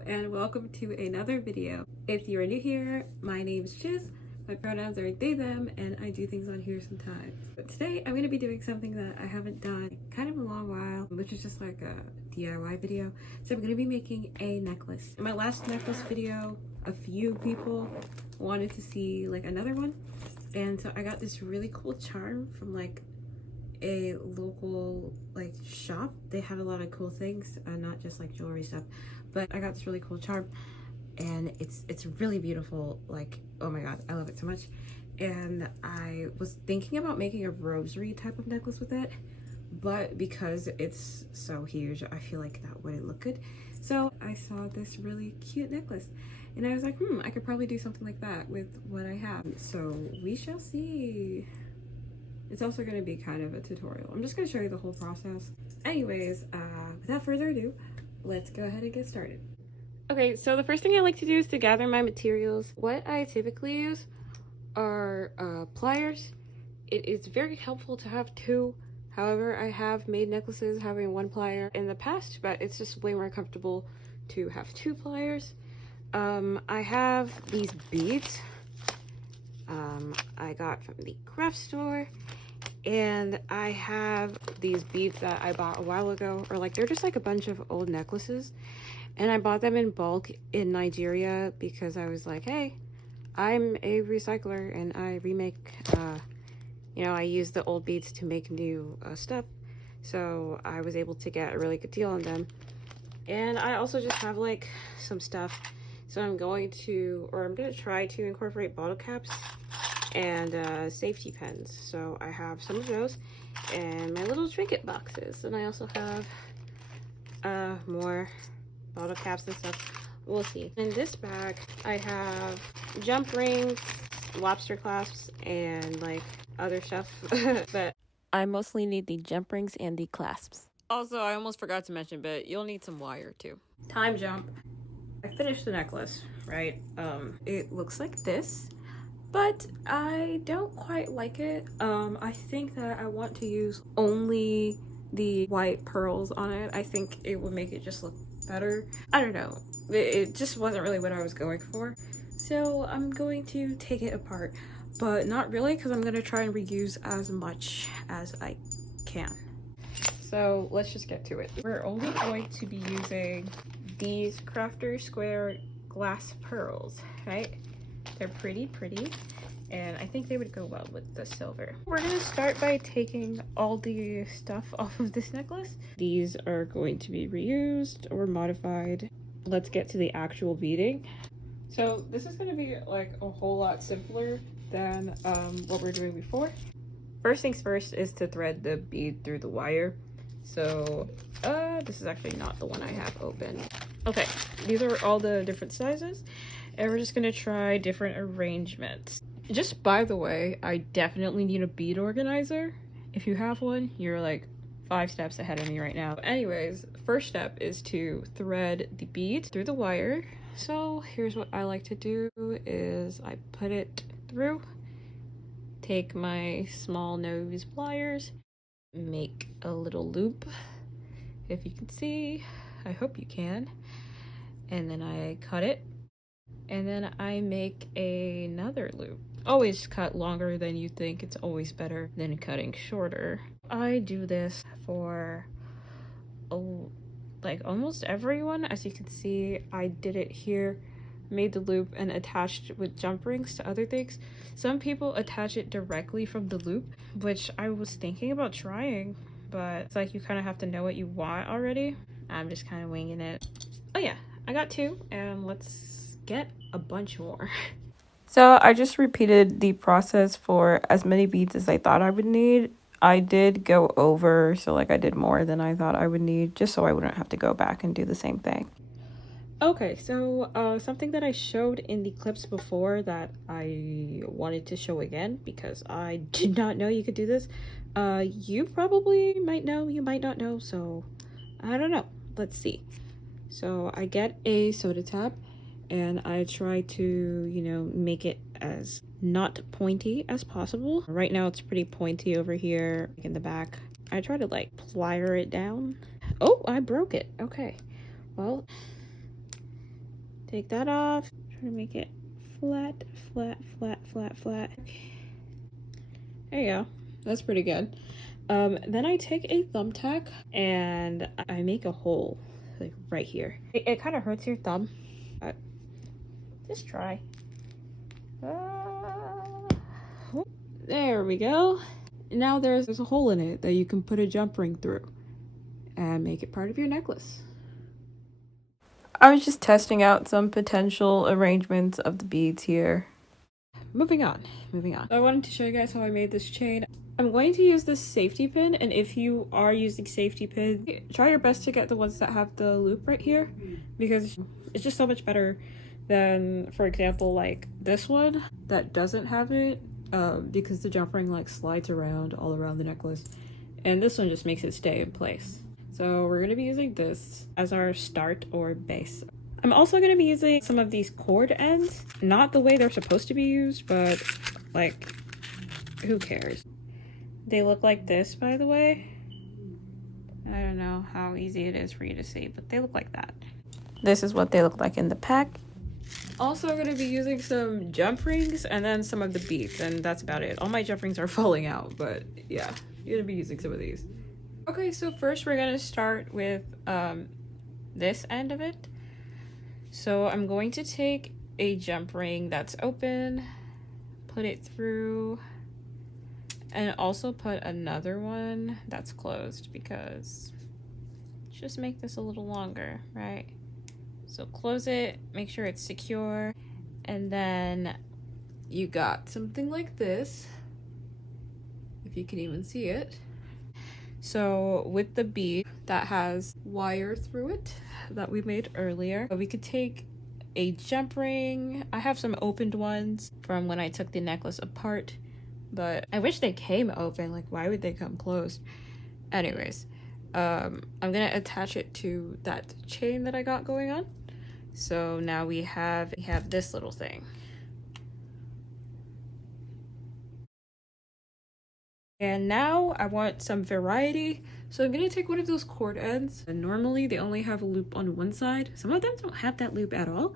Hello and welcome to another video. If you are new here, my name is Chiz, my pronouns are they, them, and I do things on here sometimes. But today I'm going to be doing something that I haven't done kind of a long while, which is just like a DIY video. So I'm going to be making a necklace. In my last necklace video, a few people wanted to see like another one, and so I got this really cool charm from like a local like shop. They had a lot of cool things, not just like jewelry stuff, but I got this really cool charm and it's really beautiful. Like, oh my god, I love it so much. And I was thinking about making a rosary type of necklace with it, but because it's so huge, I feel like that wouldn't look good. So I saw this really cute necklace and I was like, I could probably do something like that with what I have. So we shall see. It's also going to be kind of a tutorial. I'm just going to show you the whole process. Anyways, without further ado, let's go ahead and get started. Okay, so the first thing I like to do is to gather my materials. What I typically use are pliers. It is very helpful to have two. However, I have made necklaces having one plier in the past, but it's just way more comfortable to have two pliers. I have these beads I got from the craft store. And I have these beads that I bought a while ago, or like they're just like a bunch of old necklaces, and I bought them in bulk in Nigeria because I was like, hey, I'm a recycler and I remake, you know, I use the old beads to make new stuff, so I was able to get a really good deal on them. And I also just have like some stuff, so I'm going to try to incorporate bottle caps and safety pins. So I have some of those and my little trinket boxes, and I also have more bottle caps and stuff. We'll see. In this bag I have jump rings, lobster clasps, and like other stuff but I mostly need the jump rings and the clasps. Also, I almost forgot to mention, but you'll need some wire too. Time jump. I finished the necklace, right? It looks like this, but I don't quite like it. I think that I want to use only the white pearls on it. I think it would make it just look better. I don't know. It just wasn't really what I was going for. So I'm going to take it apart, but not really, because I'm going to try and reuse as much as I can. So let's just get to it. We're only going to be using these Crafter Square glass pearls, right? They're pretty, and I think they would go well with the silver. We're gonna start by taking all the stuff off of this necklace. These are going to be reused or modified. Let's get to the actual beading. So this is gonna be like a whole lot simpler than what we're doing before. First things first is to thread the bead through the wire. So this is actually not the one I have open. Okay, these are all the different sizes, and we're just gonna try different arrangements. Just by the way, I definitely need a bead organizer. If you have one, you're like 5 steps ahead of me right now. Anyways, first step is to thread the bead through the wire. So here's what I like to do is I put it through, take my small nose pliers, make a little loop, if you can see. I hope you can. And then I cut it, and then I make another loop. Always cut longer than you think. It's always better than cutting shorter. I do this for like almost everyone. As you can see, I did it here, made the loop, and attached with jump rings to other things. Some people attach it directly from the loop, which I was thinking about trying, but it's like you kind of have to know what you want already. I'm just kind of winging it. Oh yeah, I got 2, and let's get a bunch more. So I just repeated the process for as many beads as I thought I would need. I did go over, so like I did more than I thought I would need, just so I wouldn't have to go back and do the same thing. Okay, so something that I showed in the clips before that I wanted to show again because I did not know you could do this. You probably might know, you might not know, so I don't know. Let's see. So I get a soda tap and I try to, you know, make it as not pointy as possible. Right now it's pretty pointy over here in the back. I try to like plier it down. Oh, I broke it. Okay, well, Take that off. Try to make it flat, flat, flat, flat, flat. There you go. That's pretty good. Then I take a thumbtack and I make a hole, like right here. It kind of hurts your thumb, but just try. There we go. Now there's a hole in it that you can put a jump ring through and make it part of your necklace. I was just testing out some potential arrangements of the beads here. Moving on. I wanted to show you guys how I made this chain. I'm going to use this safety pin, and if you are using safety pins, try your best to get the ones that have the loop right here, because it's just so much better than, for example, like this one that doesn't have it, because the jump ring like slides around all around the necklace, and this one just makes it stay in place. So we're going to be using this as our start or base. I'm also going to be using some of these cord ends, not the way they're supposed to be used, but like, who cares? They look like this, by the way. I don't know how easy it is for you to see, but they look like that. This is what they look like in the pack. Also, I'm going to be using some jump rings and then some of the beads, and that's about it. All my jump rings are falling out, but yeah, you're going to be using some of these. Okay, so first we're going to start with this end of it. So I'm going to take a jump ring that's open, put it through, and also put another one that's closed, because just make this a little longer, right? So close it, make sure it's secure, and then you got something like this, if you can even see it. So with the bead that has wire through it that we made earlier, we could take a jump ring. I have some opened ones from when I took the necklace apart, but I wish they came open. Like, why would they come closed? Anyways, I'm gonna attach it to that chain that I got going on. So now we have this little thing. And now I want some variety, so I'm gonna take one of those cord ends. And normally they only have a loop on one side. Some of them don't have that loop at all.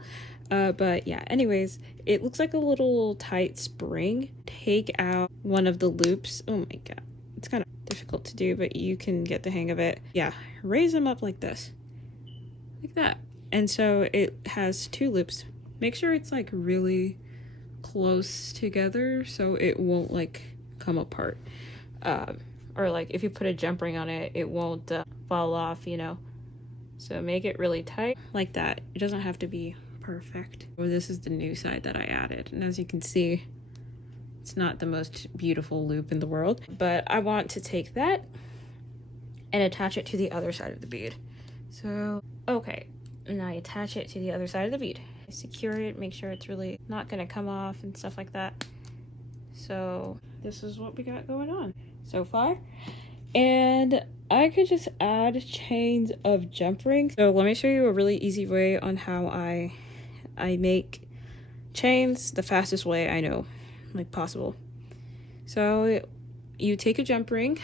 But yeah, anyways, it looks like a little tight spring. Take out one of the loops. Oh my god, it's kind of difficult to do, but you can get the hang of it. Yeah, raise them up like this, like that. And so it has two loops. Make sure it's like really close together so it won't like come apart. Or like if you put a jump ring on it, it won't fall off, you know. So make it really tight like that. It doesn't have to be perfect. Well, this is the new side that I added, and as you can see, it's not the most beautiful loop in the world, but I want to take that and attach it to the other side of the bead. So okay, now I attach it to the other side of the bead. I secure it, make sure it's really not gonna come off and stuff like that. So this is what we got going on so far, and I could just add chains of jump rings. So let me show you a really easy way on how I make chains the fastest way I know, like possible. So you take a jump ring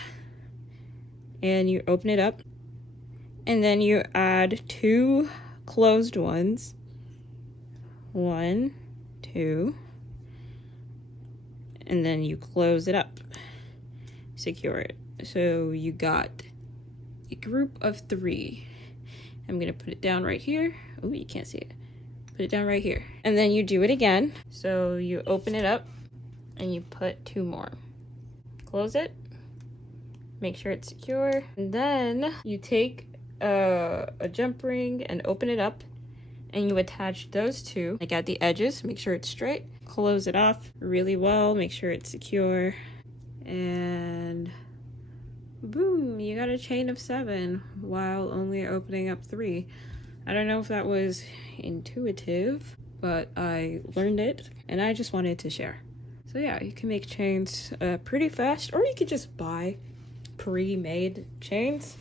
and you open it up, and then you add two closed ones. 1, 2, and then you close it up, secure it. So you got a group of 3. I'm gonna put it down right here. Oh, you can't see it. Put it down right here. And then you do it again. So you open it up and you put 2 more. Close it, make sure it's secure, and then you take a jump ring and open it up, and you attach those 2 like at the edges. Make sure it's straight, close it off really well, make sure it's secure, and boom, you got a chain of 7 while only opening up 3. I don't know if that was intuitive, but I learned it and I just wanted to share. So yeah, you can make chains pretty fast, or you could just buy pre-made chains.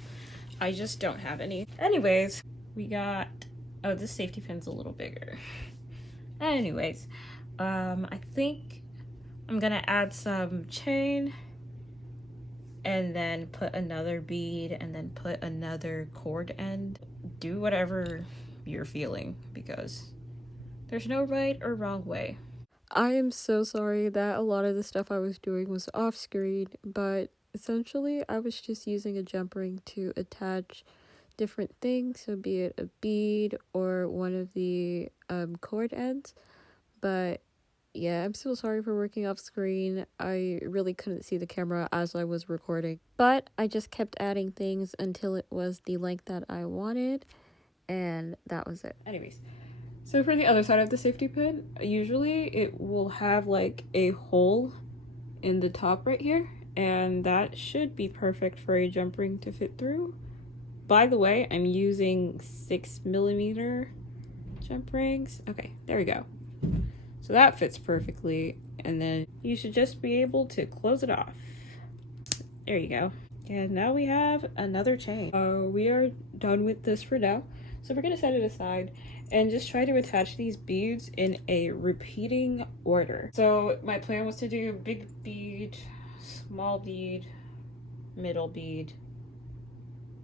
I just don't have any. Anyways, we got, oh, this safety pin's a little bigger. Anyways, I think I'm gonna add some chain and then put another bead and then put another cord end. Do whatever you're feeling, because There's no right or wrong way. I am so sorry that a lot of the stuff I was doing was off screen, but essentially I was just using a jump ring to attach different things, so be it a bead or one of the cord ends. But yeah, I'm so sorry for working off screen. I really couldn't see the camera as I was recording, but I just kept adding things until it was the length that I wanted, and that was it. Anyways, so for the other side of the safety pin, usually it will have like a hole in the top right here, and that should be perfect for a jump ring to fit through. By the way, I'm using 6mm jump rings. Okay, there we go. So that fits perfectly, and then you should just be able to close it off. There you go. And now we have another chain. We are done with this for now. So we're gonna set it aside and just try to attach these beads in a repeating order. So my plan was to do big bead, small bead, middle bead,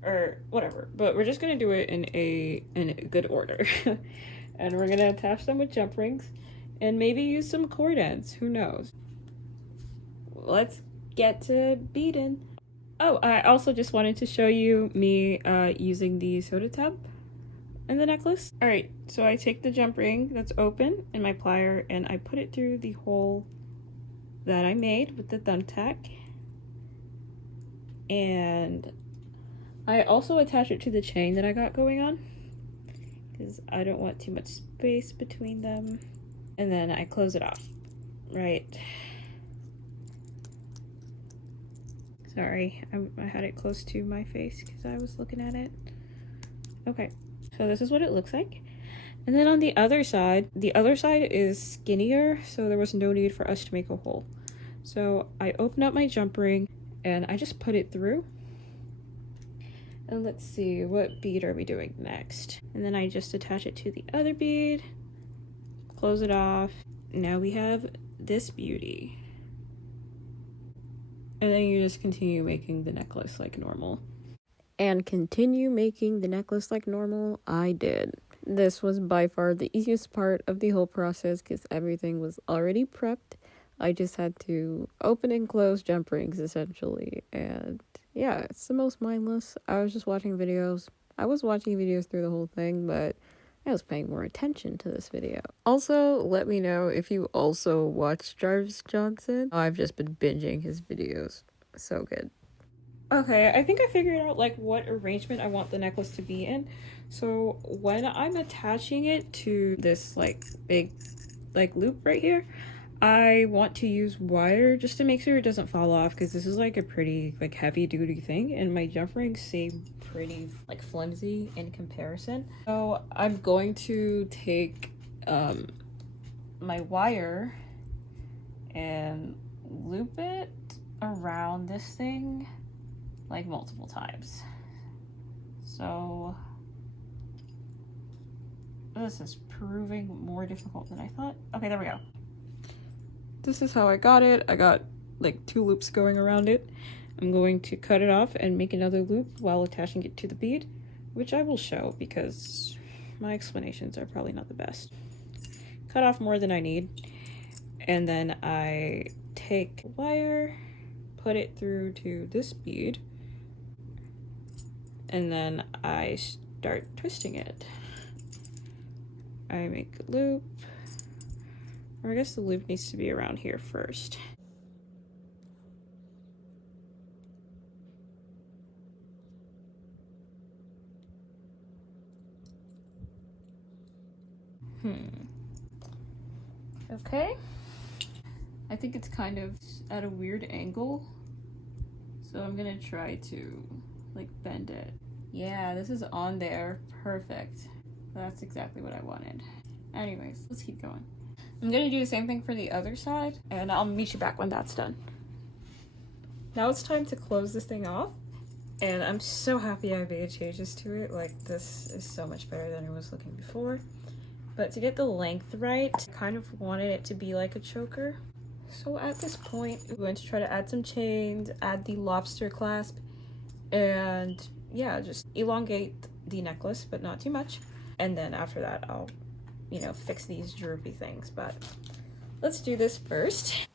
or whatever. But we're just gonna do it in a good order. And we're gonna attach them with jump rings and maybe use some cord ends, who knows. Let's get to beading. Oh, I also just wanted to show you me using the soda tub in the necklace. All right, so I take the jump ring that's open in my plier and I put it through the hole that I made with the thumbtack. And I also attach it to the chain that I got going on because I don't want too much space between them. And then I close it off, right? Sorry, I had it close to my face because I was looking at it. Okay, so this is what it looks like. And then on the other side is skinnier, so there was no need for us to make a hole. So I open up my jump ring and I just put it through. And let's see, what bead are we doing next? And then I just attach it to the other bead, close it off. Now we have this beauty. And then you just continue making the necklace like normal. And continue making the necklace like normal, I did. This was by far the easiest part of the whole process because everything was already prepped. I just had to open and close jump rings essentially, and yeah, it's the most mindless. I was just watching videos. I was watching videos through the whole thing, but I was paying more attention to this video. Also, let me know if you also watch Jarvis Johnson. I've just been binging his videos. So good. Okay, I think I figured out like what arrangement I want the necklace to be in. So when I'm attaching it to this like big like loop right here, I want to use wire just to make sure it doesn't fall off because this is like a pretty like heavy duty thing and my jump rings seem pretty like flimsy in comparison. So I'm going to take my wire and loop it around this thing like multiple times. So this is proving more difficult than I thought. Okay, there we go. This is how I got it. I got like 2 loops going around it. I'm going to cut it off and make another loop while attaching it to the bead, which I will show because my explanations are probably not the best. Cut off more than I need. And then I take the wire, put it through to this bead, and then I start twisting it. I make a loop. Or I guess the loop needs to be around here first. Okay. I think it's kind of at a weird angle. So I'm gonna try to like bend it. Yeah, this is on there. Perfect. That's exactly what I wanted. Anyways, let's keep going. I'm gonna do the same thing for the other side, and I'll meet you back when that's done. Now it's time to close this thing off, and I'm so happy I made changes to it. Like, this is so much better than it was looking before. But to get the length right, I kind of wanted it to be like a choker. So at this point, I'm going to try to add some chains, add the lobster clasp, and yeah, just elongate the necklace, but not too much. And then after that, I'll you know, fix these droopy things, but let's do this first.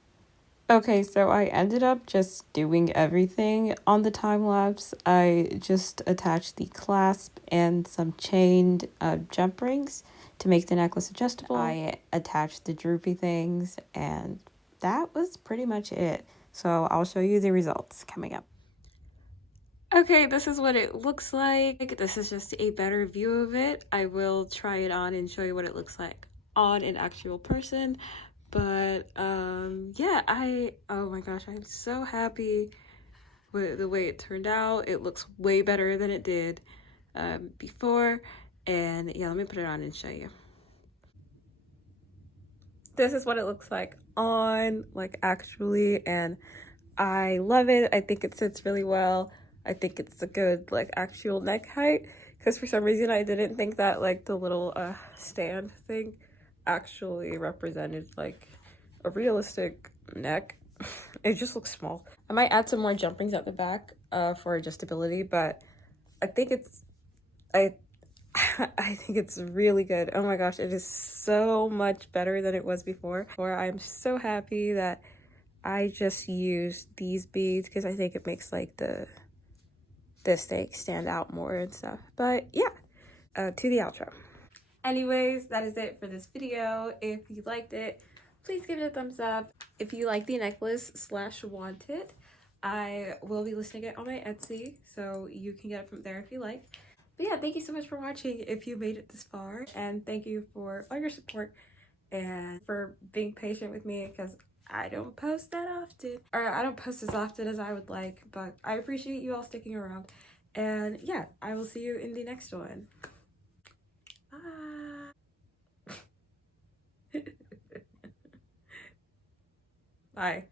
Okay, so I ended up just doing everything on the time lapse. I just attached the clasp and some chained jump rings to make the necklace adjustable. I attached the droopy things, and that was pretty much it. So I'll show you the results coming up. Okay, this is what it looks like. This is just a better view of it. I will try it on and show you what it looks like on an actual person. But yeah, oh my gosh, I'm so happy with the way it turned out. It looks way better than it did before. And yeah, let me put it on and show you. This is what it looks like on, like, actually, and I love it. I think it sits really well. I think it's a good, like, actual neck height, because for some reason I didn't think that, like, the little stand thing actually represented, like, a realistic neck. It just looks small. I might add some more jump rings at the back for adjustability, but I think it's, I think it's really good. Oh my gosh, it is so much better than it was before. I'm so happy that I just used these beads because I think it makes, like, this thing stand out more and stuff. But yeah, to the outro. Anyways, that is it for this video. If you liked it, please give it a thumbs up. If you like the necklace / want it, I will be listing it on my Etsy, so you can get it from there if you like. But yeah, thank you so much for watching if you made it this far, and thank you for all your support and for being patient with me, because I don't post that often, or I don't post as often as I would like, but I appreciate you all sticking around. And yeah, I will see you in the next one. Bye. Bye.